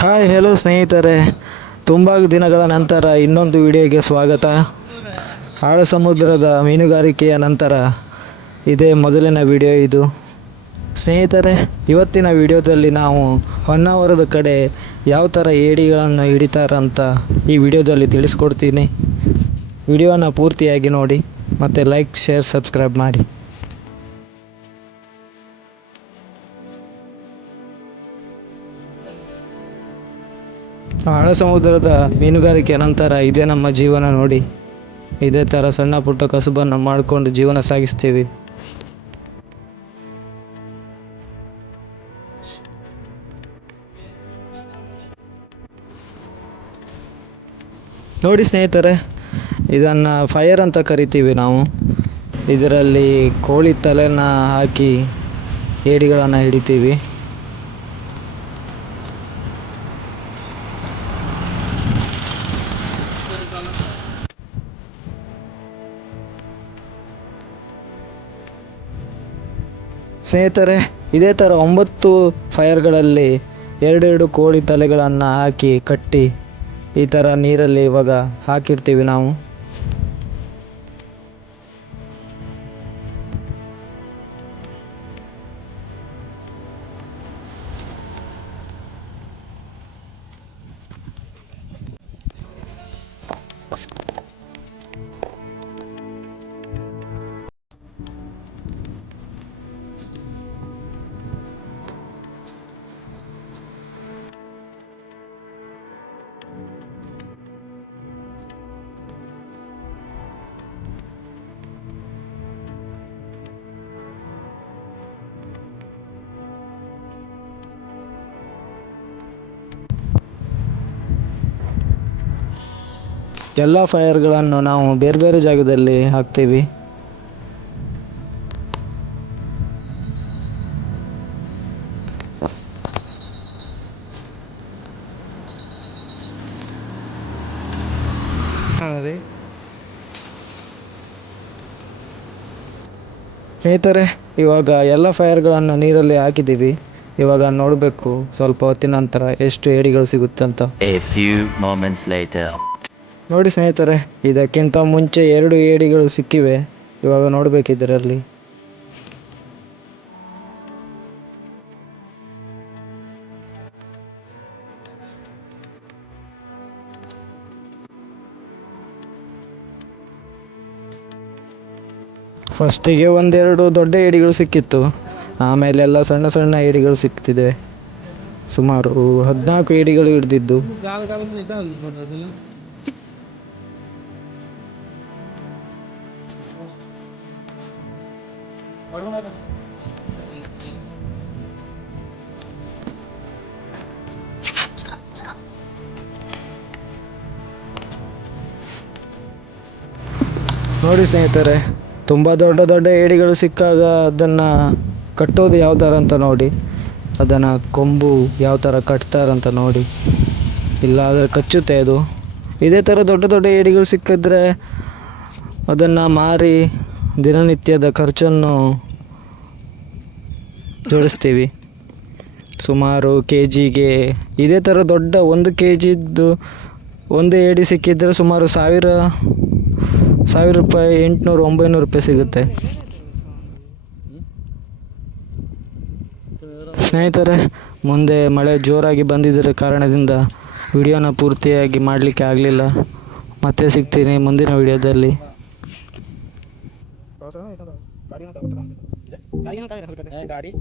Hi hello ಸ್ನೇಹಿತರೆ, ತುಂಬ ದಿನಗಳ ನಂತರ ಇನ್ನೊಂದು ವಿಡಿಯೋಗೆ ಸ್ವಾಗತ. ಆಳ ಸಮುದ್ರದ ಮೀನುಗಾರಿಕೆಯ ನಂತರ ಇದೇ ಮೊದಲಿನ ವಿಡಿಯೋ ಇದು. ಸ್ನೇಹಿತರೆ, ಇವತ್ತಿನ ವಿಡಿಯೋದಲ್ಲಿ ನಾವು ಹೊನ್ನಾವರದ ಕಡೆ ಯಾವ ಥರ ಏಡಿಗಳನ್ನು ಹಿಡಿತಾರಂತ ಈ ವಿಡಿಯೋದಲ್ಲಿ ತಿಳಿಸ್ಕೊಡ್ತೀನಿ. ವಿಡಿಯೋನ ಪೂರ್ತಿಯಾಗಿ ನೋಡಿ ಮತ್ತು ಲೈಕ್, ಶೇರ್, ಸಬ್ಸ್ಕ್ರೈಬ್ ಮಾಡಿ. ಆಳ ಸಮುದ್ರದ ಮೀನುಗಾರಿಕೆ ನಂತರ ಇದೇ ನಮ್ಮ ಜೀವನ ನೋಡಿ. ಇದೇ ಥರ ಸಣ್ಣ ಪುಟ್ಟ ಕಸುಬನ್ನು ಮಾಡಿಕೊಂಡು ಜೀವನ ಸಾಗಿಸ್ತೀವಿ. ನೋಡಿ ಸ್ನೇಹಿತರೆ, ಇದನ್ನು ಫೈರ್ ಅಂತ ಕರಿತೀವಿ ನಾವು. ಇದರಲ್ಲಿ ಕೋಳಿ ತಲೆನ ಹಾಕಿ ಏಡಿಗಳನ್ನು ಹಿಡಿತೀವಿ. ಸ್ನೇಹಿತರೆ, ಇದೇ ಥರ 9 ಫೈರ್ಗಳಲ್ಲಿ ಎರಡೆರಡು ಕೋಳಿ ತಲೆಗಳನ್ನು ಹಾಕಿ ಕಟ್ಟಿ ಈ ಥರ ನೀರಲ್ಲಿ ಇವಾಗ ಹಾಕಿರ್ತೀವಿ ನಾವು. ಎಲ್ಲ ಫೈರ್ಗಳನ್ನು ನಾವು ಬೇರೆ ಬೇರೆ ಜಾಗದಲ್ಲಿ ಹಾಕ್ತೀವಿ. ಸ್ನೇಹಿತರೆ, ಇವಾಗ ಎಲ್ಲ ಫೈರ್ಗಳನ್ನು ನೀರಲ್ಲಿ ಹಾಕಿದ್ದೀವಿ. ಇವಾಗ ನೋಡಬೇಕು ಸ್ವಲ್ಪ ಹೊತ್ತಿನ ನಂತರ ಎಷ್ಟು ಏಡಿಗಳು ಸಿಗುತ್ತಂತ. ನೋಡಿ ಸ್ನೇಹಿತರೆ, ಇದಕ್ಕಿಂತ ಮುಂಚೆ 2 ಏಡಿಗಳು ಸಿಕ್ಕಿವೆ. ಇವಾಗ ನೋಡಬೇಕು ಇದರಲ್ಲಿ. ಫಸ್ಟಿಗೆ 1-2 ದೊಡ್ಡ ಏಡಿಗಳು ಸಿಕ್ಕಿತ್ತು. ಆಮೇಲೆ ಎಲ್ಲ ಸಣ್ಣ ಸಣ್ಣ ಏಡಿಗಳು ಸಿಕ್ತಿದೆ. ಸುಮಾರು 14 ಏಡಿಗಳು ಹಿಡಿದಿದ್ದು. ನೋಡಿ ಸ್ನೇಹಿತರೆ, ತುಂಬ ದೊಡ್ಡ ದೊಡ್ಡ ಏಡಿಗಳು ಸಿಕ್ಕಾಗ ಅದನ್ನು ಕಟ್ಟೋದು ಯಾವ ಥರ ಅಂತ ನೋಡಿ. ಅದನ್ನು ಕೊಂಬು ಯಾವ ಥರ ಕಟ್ತಾರಂತ ನೋಡಿ. ಇಲ್ಲಾದರೆ ಕಚ್ಚುತ್ತೆ ಅದು. ಇದೇ ಥರ ದೊಡ್ಡ ದೊಡ್ಡ ಏಡಿಗಳು ಸಿಕ್ಕಿದ್ರೆ ಅದನ್ನು ಮಾರಿ ದಿನನಿತ್ಯದ ಖರ್ಚನ್ನು ಜೋಡಿಸ್ತೀವಿ. ಸುಮಾರು KGಗೆ ಇದೇ ಥರ ದೊಡ್ಡ 1 KGದ್ದು ಒಂದು ಏಡಿ ಸಿಕ್ಕಿದ್ರೆ ಸುಮಾರು 1000 ರೂಪಾಯಿ, 800-900 ರೂಪಾಯಿ ಸಿಗುತ್ತೆ. ಸ್ನೇಹಿತರೆ, ಮುಂದೆ ಮಳೆ ಜೋರಾಗಿ ಬಂದಿದ್ದರ ಕಾರಣದಿಂದ ವಿಡಿಯೋನ ಪೂರ್ತಿಯಾಗಿ ಮಾಡಲಿಕ್ಕೆ ಆಗಲಿಲ್ಲ. ಮತ್ತೆ ಸಿಗ್ತೀನಿ ಮುಂದಿನ ವಿಡಿಯೋದಲ್ಲಿ. ಗಾಡಿ